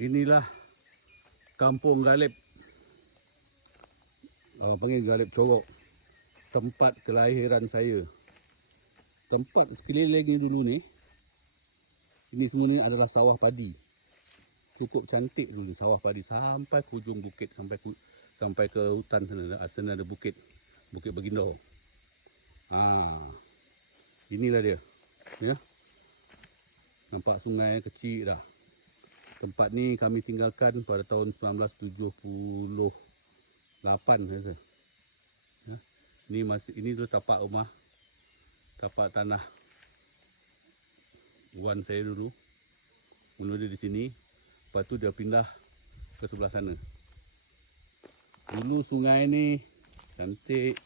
Inilah Kampung Galib, panggil Galib Corok, tempat kelahiran saya. Tempat sekeliling ni dulu ni, ini semua ni adalah sawah padi. Cukup cantik dulu sawah padi sampai ke hujung bukit, sampai ke hutan sana. Sana ada bukit, Bukit Baginda. Inilah dia, ya. Nampak sungai kecil dah. Tempat ni kami tinggalkan pada tahun 1978 rasa. Ya. Ini tu tapak rumah, tapak tanah wan saya dulu. Mula dia di sini, lepas tu dia pindah ke sebelah sana. Dulu sungai ni cantik,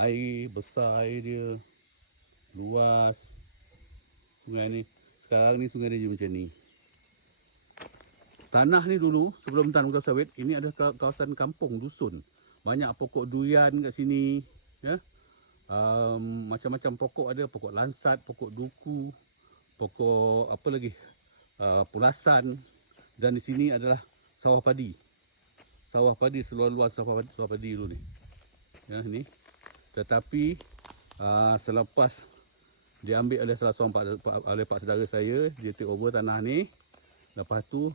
air besar, air dia luas. Sungai ni, sekarang ni sungai dia macam ni. Tanah ni dulu sebelum tanam kelapa sawit, ini ada kawasan kampung dusun. Banyak pokok durian kat sini, ya. Macam-macam pokok ada, pokok lansat, pokok duku, pokok apa lagi? Pulasan. Dan di sini adalah sawah padi. Sawah padi seluas-luas sawah padi dulu ni. Ya, ni. Tetapi selepas diambil oleh salah seorang oleh pak saudara saya, dia take over tanah ni. Lepas tu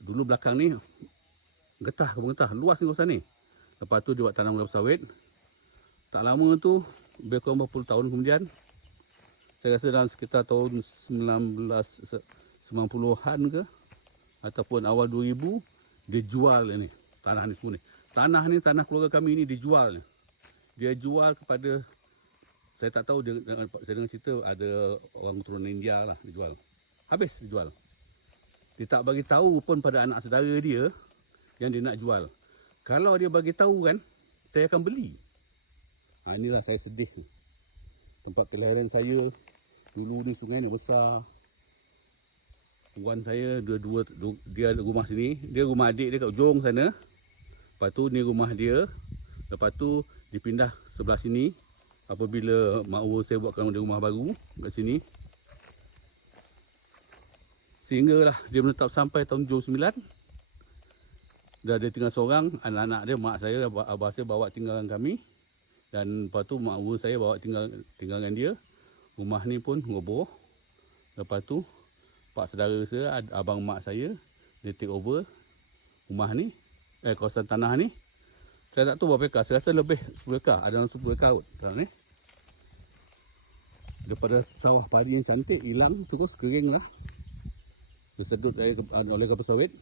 dulu belakang ni kebun getah, luas ni kawasan ni. Lepas tu dia buat tanam kelapa sawit. Tak lama tu, lebih kurang berapa puluh tahun kemudian, saya rasa dalam sekitar tahun 1990-an ke ataupun awal 2000, dia jual ini tanah ni semua ni. Tanah ni, tanah keluarga kami ni dijual. Dia jual kepada, saya tak tahu, saya dengar cerita ada orang keturunan India lah dijual. Habis dijual. Dia tak bagi tahu pun pada anak saudara dia yang dia nak jual. Kalau dia bagi tahu kan, saya akan beli. Inilah saya sedih ni. Tempat kelahiran saya. Dulu ni sungai ni besar. Tuan saya dia ada rumah sini. Dia rumah adik dia kat ujung sana. Lepas tu ni rumah dia. Lepas tu dipindah sebelah sini. Apabila mak urus saya buatkan rumah baru kat sini. Sehinggalah dia menetap sampai tahun 79. Dah dia tinggal seorang, anak-anak dia, mak saya, abah saya bawa tinggalan kami. Dan lepas tu mak urus saya bawa tinggalan dia. Rumah ni pun roboh. Lepas tu pak saudara saya, abang mak saya, dia take over rumah ni, kawasan tanah ni. Saya tak tahu berapa ekar, saya rasa lebih 10 ekar, ada dalam 10 ekar kot sekarang ni. Daripada sawah padi yang cantik hilang, terus kering lah. Tersedut oleh kelapa sawit.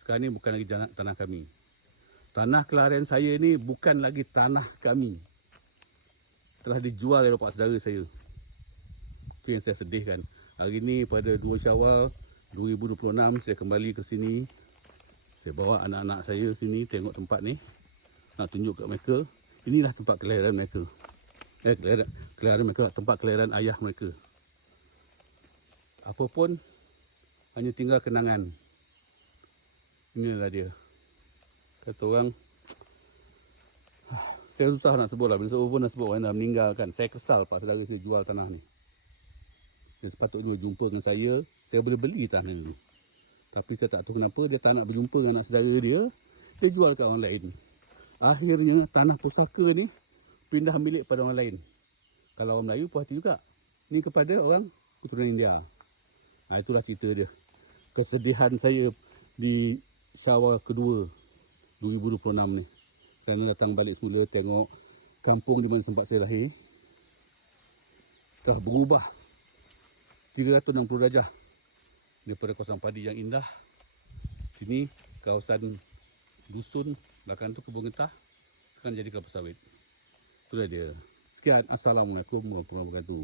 Sekarang ni bukan lagi tanah kami. Tanah kelahiran saya ni bukan lagi tanah kami. Telah dijual oleh pak saudara saya. Itu yang saya sedihkan. Hari ni pada 2 Syawal 2026 saya kembali ke sini. Saya bawa anak-anak saya sini tengok tempat ni. Nak tunjuk kat mereka. Inilah tempat kelahiran mereka. Kelahiran mereka, tempat kelahiran ayah mereka. Apapun, hanya tinggal kenangan. Inilah dia. Kata orang, saya susah nak sebut lah. Bila saya pun nak sebut orang dah meninggal kan. Saya kesal pak saudara saya jual tanah ni. Dia sepatutnya jumpa dengan saya boleh beli tanah ni dulu. Tapi saya tak tahu kenapa dia tak nak berjumpa dengan anak saudara dia. Dia jual ke orang lain. Akhirnya tanah pusaka ni pindah milik pada orang lain. Kalau orang Melayu puas hati juga. Ni kepada orang keturunan India. Itulah cerita dia. Kesedihan saya di Syawal kedua 2026 ni. Saya datang balik semula tengok kampung di mana tempat saya lahir. Telah berubah 360 darjah. Daripada kawasan padi yang indah. Sini kawasan dusun. Belakang tu kebun getah. Sekarang jadi kelapa sawit. Itulah dia. Sekian. Assalamualaikum warahmatullahi wabarakatuh.